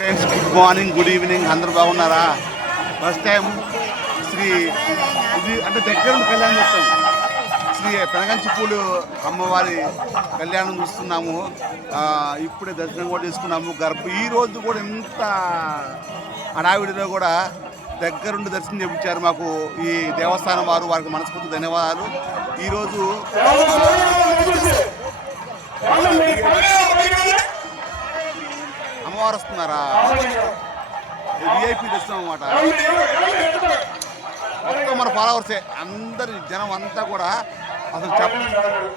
Friends good morning good evening. అందరూ బాగున్నారా? First time Shri ఇది అంటే దగ్గర కళ్యాణం చూస్తాం శ్రీ పెనగంచిపూలు అమ్మవారి కళ్యాణం చూస్తున్నాము. ఇప్పుడే దర్శనం కూడా చేసుకున్నాము. గర్భ ఈ రోజు కూడా ఎంత హడావిడిలో కూడా దగ్గరుండి దర్శనం చేయించారు మాకు ఈ దేవస్థానం వారు. వారికి మనస్ఫూర్తి ధన్యవాదాలు. ఈరోజు మారుస్తున్నారా విఐపీ దర్శనం అనమాట మొత్తం మన ఫాలోవర్సే అందరి జనం అంతా కూడా అసలు చెప్ప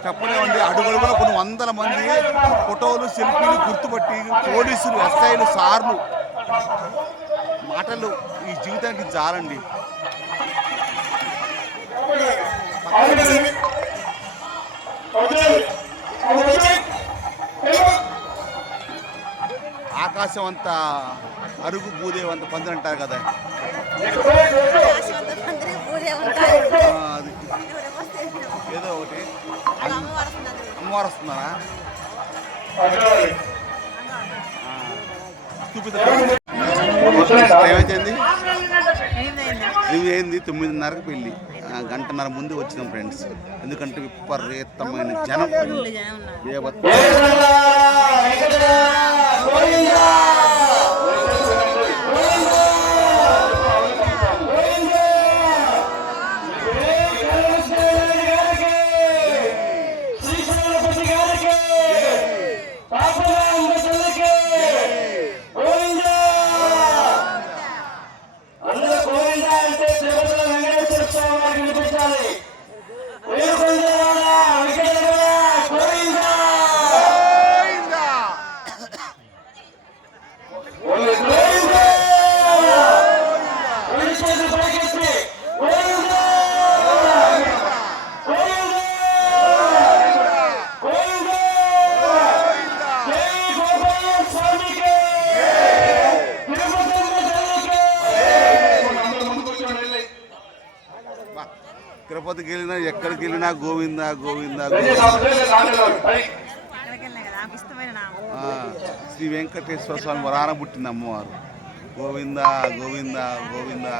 చెప్పలేమండి అడుగడుగులో కొన్ని వందల మంది ఫోటోలు సెల్ఫీలు గుర్తుపట్టి పోలీసులు ఎస్ఐలు సార్లు మాటలు ఈ జీవితానికి జాలండి. ఆకాశం అంత అరుగు బూదేవంత పందిరి అంటారు కదా. అది. ఏదో ఒకటి. అమ్మవారు వస్తున్నారా చూపిద్దాం. ఏమైంది? ఇది తొమ్మిదిన్నరకు పెళ్ళి. గంటన్నర ముందు వచ్చినాం ఫ్రెండ్స్. ఎందుకంటే విపరీతమైన జనం. బేభత్సం. తిరుపతికి వెళ్ళినా ఎక్కడికి వెళ్ళినా గోవిందా గోవిందా శ్రీ వెంకటేశ్వర స్వామి వరాన పుట్టింది అమ్మవారు. గోవిందా గోవిందా గోవిందా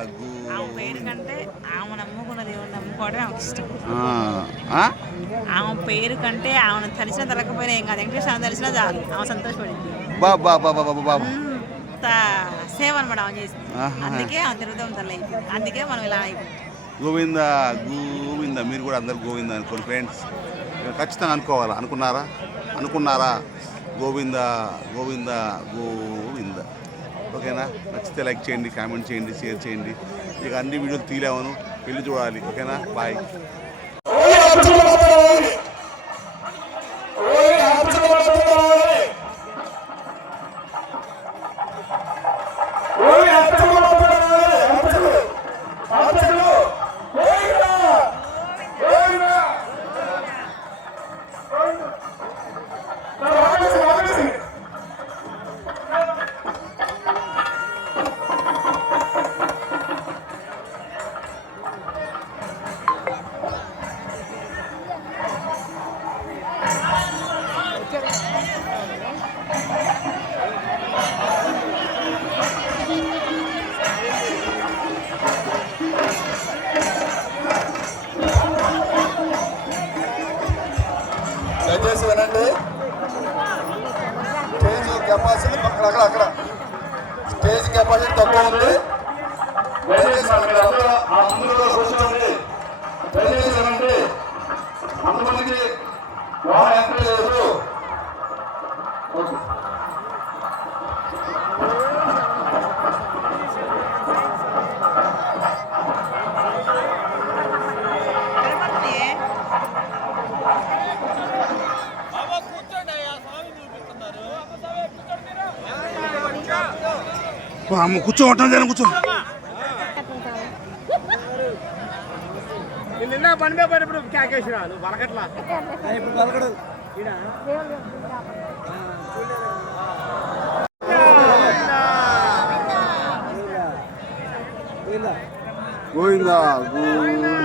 ఆమె పేరు కంటే ఆమెను తలిసిన తలకపోయినా ఏం కాదు. వెంకటేశ్వర తలిసినా చాలు. ఆమె సంతోషపడింది. బా బా బా బా బా బా బా. అంత సేవ అనమాట ఆమె చేసింది. అందుకే ఆమె తిరుగుతాం తల్లి అందుకే మనం ఇలా అయిపోయింది గోవిందా గోవిందా మీరు కూడా అందరు గోవిందా అనుకోండి ఫ్రెండ్స్ ఖచ్చితంగా అనుకోవాలా? అనుకున్నారా? అనుకున్నారా? గోవిందా గోవిందా గోవింద. ఓకేనా? నచ్చితే లైక్ చేయండి కామెంట్ చేయండి షేర్ చేయండి. ఇక అన్ని వీడియోలు తీలేమను వెళ్ళి చూడాలి. ఓకేనా? బాయ్. దయచేసి వినండి. స్టేజ్ కెపాసిటీ అక్కడ అక్కడ అక్కడ. స్టేజ్ కెపాసిటీ తక్కువ ఉంది. అందరూ అమ్మ కూర్చో ఉంటాను జనం కూర్చో నిన్న పని మీద పడినప్పుడు క్యాకేసిన నువ్వు పలకట్లా ఇప్పుడు పలకడు గోవిందా గోవిందా